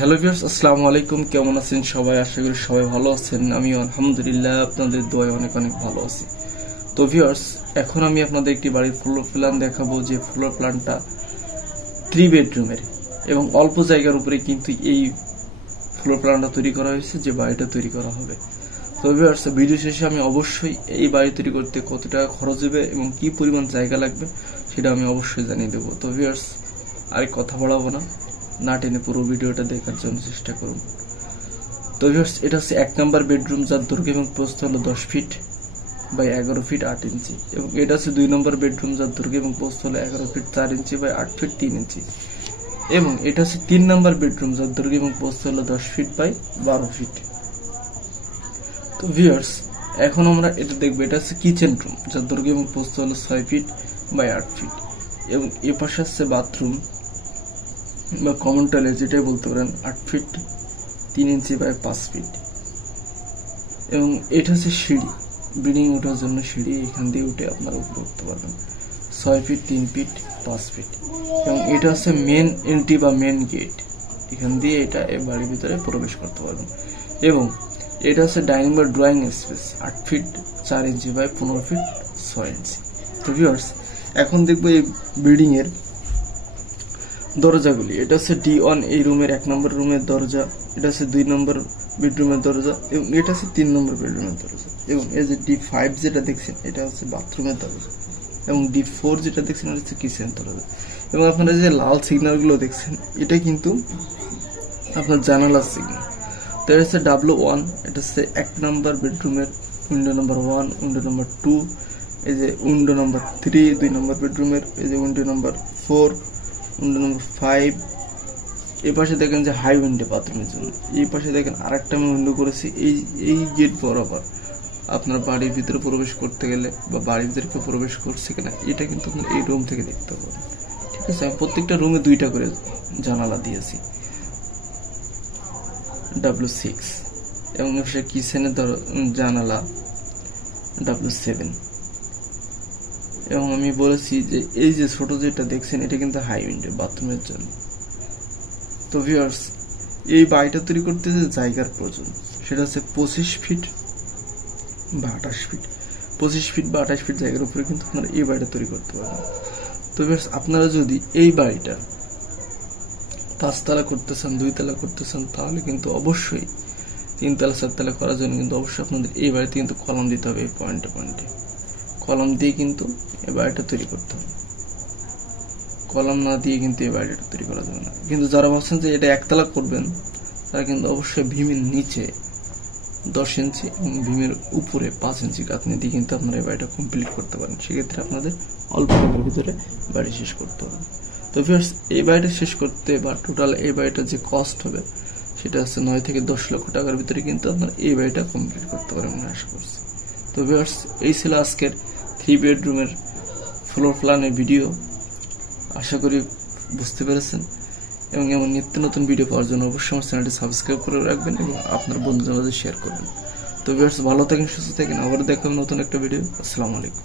Hello viewers, আসসালামু আলাইকুম। কেমন আছেন সবাই? আশা করি সবাই ভালো আছেন। আমি আলহামদুলিল্লাহ আপনাদের দোয়ায় অনেক অনেক ভালো আছি। তো ভিউয়ার্স, এখন আমি আপনাদের একটি বাড়ির ফ্লোর প্ল্যান দেখাবো, যে ফ্লোর প্ল্যানটা 3 বেডরুমের এবং অল্প জায়গার উপরে কিন্তু এই ফ্লোর প্ল্যানটা তৈরি করা হয়েছে, যে বাড়িটা তৈরি করা হবে। তো ভিউয়ার্স, ভিডিও শেষে আমি অবশ্যই এই বাড়ি তৈরি করতে কত টাকা খরচ হবে এবং কি পরিমাণ জায়গা লাগবে সেটা আমি অবশ্যই জানিয়ে দেবো। তো ভিউয়ার্স, আর কথা বাড়াবো না টেনে পুরো ভিডিওটা দেখার জন্য চেষ্টা করুন। তো ভিউয়ার্স, এটা হচ্ছে 1 নম্বর বেডরুম, যার দৈর্ঘ্য এবং প্রস্থ হলো 10 ফিট বাই 11 ফিট 8 ইঞ্চি। এবং এটা হচ্ছে 2 নম্বর বেডরুম, যার দৈর্ঘ্য এবং প্রস্থ হলো 11 ফিট 4 ইঞ্চি বাই 8 ফিট 3 ইঞ্চি। এবং এটা হচ্ছে 3 নম্বর বেডরুম, যার দৈর্ঘ্য এবং প্রস্থ হলো 10 ফিট বাই 12 ফিট। তো ভিউয়ার্স, এখন আমরা এটা দেখবো। এটা হচ্ছে কিচেন রুম, যার দৈর্ঘ্য এবং প্রস্থ হলো 6 ফিট বাই 8 ফিট। এবং এ পাশে হচ্ছে বাথরুম বা কমন টয়লেট, যেটাই বলতে পারেন, 8 ফিট 3 ইঞ্চি বাই 5 ফিট। এবং এটা হচ্ছে সিঁড়ি, বিল্ডিং ওঠার জন্য সিঁড়ি, এখান দিয়ে উঠে আপনারা উপরে উঠতে পারবেন, 6 ফিট 3 ফিট 5 ফিট। এবং এটা হচ্ছে মেন এন্ট্রি বা মেন গেট, এখান দিয়ে এটা এই বাড়ির ভিতরে প্রবেশ করতে পারবেন। এবং এটা হচ্ছে ডাইনিং বা drawing space, 8 feet 4 inch by 15 feet 6 inch. তো ভিউয়ার্স, এখন দেখবো এই বিল্ডিং এর দরজাগুলি। এটা হচ্ছে D1, এই রুমের 1 নম্বর রুমের দরজা। এটা হচ্ছে 2 নম্বর বেডরুমের দরজা। এবং এটা হচ্ছে 3 নম্বর বেডরুমের দরজা। এবং এই যে D5 যেটা দেখছেন, এটা হচ্ছে বাথরুমের দরজা। এবং D4 যেটা দেখছেন, এটা হচ্ছে কিচেন দরজা। এবং আপনারা যে লাল সিগন্যাল গুলো দেখছেন, এটা কিন্তু আপনার জানালার সিগন্যাল। তো এটা হচ্ছে W1, এটা হচ্ছে 1 নম্বর বেডরুমের উইন্ডো নাম্বার 1, উইন্ডো নাম্বার 2, এই যে উইন্ডো নাম্বার 3 2 নম্বর বেডরুমের, এই যে উইন্ডো নাম্বার 4, উইন্ডো নাম্বার 5। এই পাশে দেখেন যে হাই উইন্ডো বাথরুমের জন্য। এই পাশে দেখেন আরেকটা আমি উইন্ডো করেছি। এই গেট বরাবর আপনার বাড়ির ভিতরে প্রবেশ করতে গেলে বা বাড়ির ভিতরে কেউ প্রবেশ করছে কিনা, এটা কিন্তু আপনার এই রুম থেকে দেখতে পাবেন। ঠিক আছে, আমি প্রত্যেকটা রুমে 2টা করে জানালা দিয়েছি, W6। এবং কিচেনের জানালা W7। এবং আমি বলেছি যে এই যে ছোট যেটা দেখছেন, এটা কিন্তু হাই উইন্ডো বাথরুমের জন্য। তো ভিউয়ার্স, এই বাড়িটা তৈরি করতে যে জায়গার প্রয়োজন, সেটা হচ্ছে 25 ফিট বা 28 ফিট। 25 ফিট বা 28 ফিট জায়গার উপরে কিন্তু আপনারা এই বাড়িটা তৈরি করতে পারবেন। তো ভিউয়ার্স, আপনারা যদি এই বাড়িটা 5 তলা করতে চান, 2 তলা করতে চান, তাহলে কিন্তু অবশ্যই 3 তলা 4 তলা করার জন্য কিন্তু অবশ্যই আপনাদের এই বাড়িতে কিন্তু কলাম দিতে হবে। এই পয়েন্টে পয়েন্টে কলাম দিয়ে কিন্তু এই বাড়িটা তৈরি করতে হবে। কলাম না দিয়ে কিন্তু এই বাড়িটা তৈরি করা যাবে না। কিন্তু যারা ভাবছেন যে এটা 1 তলা করবেন, তারা কিন্তু অবশ্যই ভীমের নিচে 10 ইঞ্চি এবং ভীমের উপরে 5 ইঞ্চি গাঁথনি দিয়ে কিন্তু আপনারা এই বাড়িটা কমপ্লিট করতে পারেন। সেক্ষেত্রে আপনাদের অল্প টাকার ভিতরে বাড়ি শেষ করতে হবে। তো ভিউয়ার্স, এই বাড়িটা শেষ করতে বা টোটাল এই বাড়িটার যে কস্ট হবে, সেটা হচ্ছে 9 থেকে 10 লক্ষ টাকার ভিতরে কিন্তু আপনারা এই বাড়িটা কমপ্লিট করতে পারবেন আশা করছি। তো ভিউয়ার্স, এই ছিল আজকের 3 বেডরুমের ফ্লোর প্ল্যানের ভিডিও। আশা করি বুঝতে পেরেছেন। এবং এমন নিত্য নতুন ভিডিও পাওয়ার জন্য অবশ্যই আমার চ্যানেলটি সাবস্ক্রাইব করে রাখবেন এবং আপনার বন্ধুদের মধ্যে শেয়ার করবেন। তো ভিউয়ার্স, ভালো থাকেন, সুস্থ থাকেন। আবার দেখাবেন নতুন একটা ভিডিও। আসসালামু আলাইকুম।